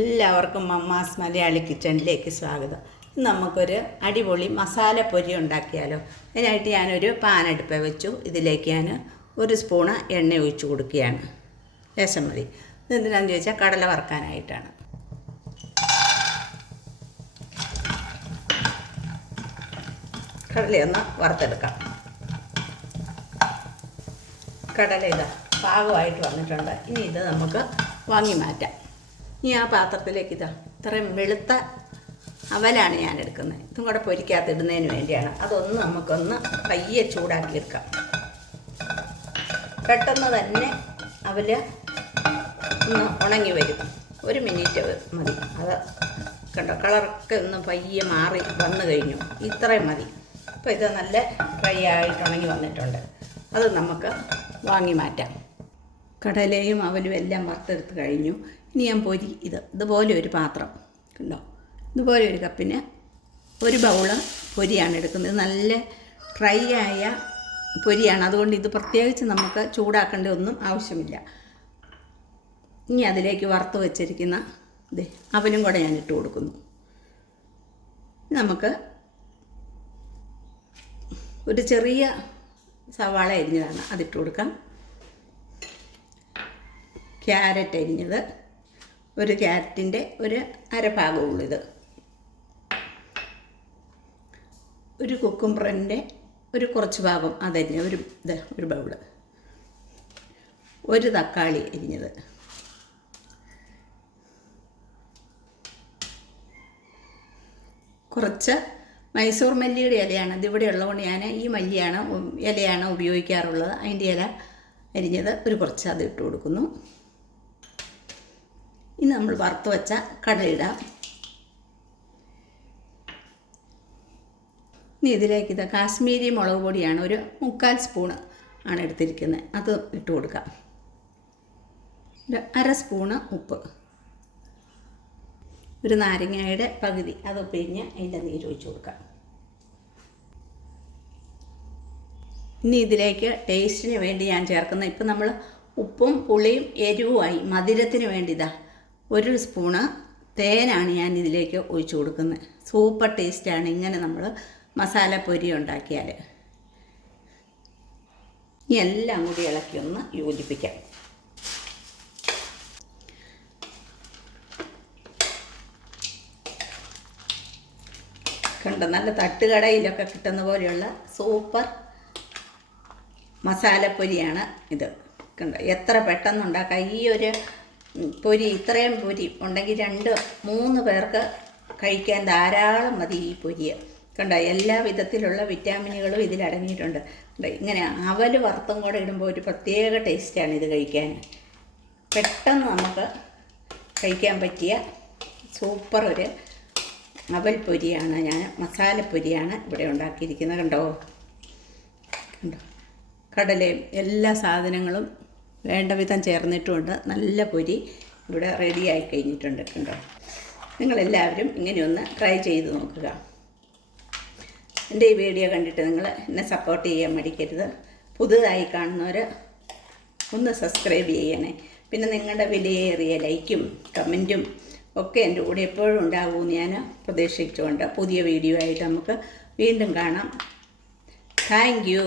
എല്ലാവർക്കും മമ്മാസ് മലയാളി കിച്ചണിലേക്ക് സ്വാഗതം. നമുക്കൊരു അടിപൊളി മസാലപ്പൊരി ഉണ്ടാക്കിയാലോ. അതിനായിട്ട് ഞാനൊരു പാനടുപ്പ് വെച്ചു. ഇതിലേക്ക് ഞാൻ 1 സ്പൂണ് എണ്ണ ഒഴിച്ച് കൊടുക്കുകയാണ്. ലേശം മതി. ഇതെന്തിനാണെന്ന് ചോദിച്ചാൽ കടല വറുക്കാനായിട്ടാണ്. കടലയൊന്ന് വറുത്തെടുക്കാം. കടല ഇതാ പാകമായിട്ട് വന്നിട്ടുണ്ട്. ഇനി ഇത് നമുക്ക് വാങ്ങി മാറ്റാം. ഇനി ആ പാത്രത്തിലേക്ക് ഇത്രയും വെളുത്ത അവലാണ് ഞാൻ എടുക്കുന്നത്. ഇതും കൂടെ പൊരിക്കാത്തിടുന്നതിന് വേണ്ടിയാണ്. അതൊന്ന് നമുക്കൊന്ന് പയ്യെ ചൂടാക്കിയെടുക്കാം. പെട്ടെന്ന് തന്നെ അവൽ ഒന്ന് ഉണങ്ങി വരും. 1 മിനിറ്റ് മതി. അത് കണ്ടോ, കളറൊക്കെ ഒന്ന് പയ്യെ മാറി വന്നു കഴിഞ്ഞു. ഇത്രയും മതി. അപ്പോൾ ഇത് നല്ല ഡ്രൈ ആയിട്ട് ഉണങ്ങി വന്നിട്ടുണ്ട്. അത് നമുക്ക് വാങ്ങി മാറ്റാം. കടലയും അവലും എല്ലാം വറുത്തെടുത്ത് കഴിഞ്ഞു. ഇനി ഞാൻ പൊരി ഇതുപോലെ ഒരു പാത്രം കണ്ടോ, ഇതുപോലെ ഒരു കപ്പിന് 1 ബൗള് പൊരിയാണ് എടുക്കുന്നത്. നല്ല ഡ്രൈ ആയ പൊരിയാണ്. അതുകൊണ്ട് ഇത് പ്രത്യേകിച്ച് നമുക്ക് ചൂടാക്കേണ്ട ഒന്നും ആവശ്യമില്ല. ഇനി അതിലേക്ക് വറുത്ത് വെച്ചിരിക്കുന്ന അവലും കൂടെ ഞാൻ ഇട്ട് കൊടുക്കുന്നു. നമുക്ക് ഒരു ചെറിയ സവാള അരിഞ്ഞതാണ് അതിട്ട് കൊടുക്കാം. ക്യാരറ്റ് അരിഞ്ഞത്, ഒരു ക്യാരറ്റിൻ്റെ ഒരു അരഭാഗമുള്ളൂ ഇത്. ഒരു കുക്കുംബറിൻ്റെ ഒരു കുറച്ച് ഭാഗം അതരിഞ്ഞ ഒരു ബൗള്. ഒരു തക്കാളി അരിഞ്ഞത്, കുറച്ച് മൈസൂർ മല്ലിയുടെ ഇലയാണ്. ഇതിവിടെ ഉള്ളതുകൊണ്ട് ഞാൻ ഈ ഇലയാണ് ഉപയോഗിക്കാറുള്ളത്. അതിൻ്റെ ഇല അരിഞ്ഞത് ഒരു കുറച്ച് അത് ഇട്ട് കൊടുക്കുന്നു. ഇനി നമ്മൾ വറുത്ത് വെച്ച കടലിടാം. ഇനി ഇതിലേക്ക് കാശ്മീരി മുളക് പൊടിയാണ്, ഒരു 3/4 സ്പൂണ് ആണ് എടുത്തിരിക്കുന്നത്. അത് ഇട്ട് കൊടുക്കാം. ഒരു 1/2 സ്പൂണ് ഉപ്പ്, ഒരു നാരങ്ങയുടെ പകുതി അത് പിഴിഞ്ഞ് അതിൻ്റെ നീര് ഒഴിച്ച് കൊടുക്കാം. ഇനി ഇതിലേക്ക് ടേസ്റ്റിന് വേണ്ടി ഞാൻ ചേർക്കുന്ന, ഇപ്പം നമ്മൾ ഉപ്പും പുളിയും എരിവുമായി മധുരത്തിന് വേണ്ടി 1 സ്പൂണ് തേനാണ് ഞാൻ ഇതിലേക്ക് ഒഴിച്ച് കൊടുക്കുന്നത്. സൂപ്പർ ടേസ്റ്റാണ് ഇങ്ങനെ നമ്മൾ മസാലപ്പൊരി ഉണ്ടാക്കിയാൽ. ഇനി എല്ലാം കൂടി ഇളക്കി ഒന്ന് യോജിപ്പിക്കാം. കണ്ടോ, നല്ല തട്ടുകടയിലൊക്കെ കിട്ടുന്ന പോലെയുള്ള സൂപ്പർ മസാലപ്പൊരിയാണ് ഇത്. കണ്ടോ, എത്ര പെട്ടെന്ന് ഉണ്ടാക്കാം. ഈ ഒരു പൊരി, ഇത്രയും പൊരി ഉണ്ടെങ്കിൽ 2-3 പേർക്ക് കഴിക്കാൻ ധാരാളം മതി ഈ പൊരി. കണ്ടോ, എല്ലാ വിധത്തിലുള്ള വിറ്റാമിനുകളും ഇതിലടങ്ങിയിട്ടുണ്ട്. ഇങ്ങനെ അവൽ വറുത്തും കൂടെ ഇടുമ്പോൾ ഒരു പ്രത്യേക ടേസ്റ്റാണ് ഇത് കഴിക്കാൻ. പെട്ടെന്ന് നമുക്ക് കഴിക്കാൻ പറ്റിയ സൂപ്പർ ഒരു അവൽ പൊരിയാണ്, മസാലപ്പൊരിയാണ് ഇവിടെ ഉണ്ടാക്കിയിരിക്കുന്നത്. കണ്ടോ, കടലയും എല്ലാ സാധനങ്ങളും വേണ്ട വിധം ചേർന്നിട്ടുമുണ്ട്. നല്ല പൊരി ഇവിടെ റെഡിയായി കഴിഞ്ഞിട്ടുണ്ട്. കണ്ടോ, നിങ്ങളെല്ലാവരും ഇങ്ങനെയൊന്ന് ട്രൈ ചെയ്ത് നോക്കുക. എൻ്റെ ഈ വീഡിയോ കണ്ടിട്ട് നിങ്ങൾ എന്നെ സപ്പോർട്ട് ചെയ്യാൻ മടിക്കരുത്. പുതുതായി കാണുന്നവർ ഒന്ന് സബ്സ്ക്രൈബ് ചെയ്യണേ. പിന്നെ നിങ്ങളുടെ വിലയേറിയ ലൈക്കും കമൻറ്റും ഒക്കെ എൻ്റെ കൂടെ എപ്പോഴും ഉണ്ടാകുമെന്ന് ഞാൻ പ്രതീക്ഷിച്ചുകൊണ്ട് പുതിയ വീഡിയോ ആയിട്ട് നമുക്ക് വീണ്ടും കാണാം. Thank you.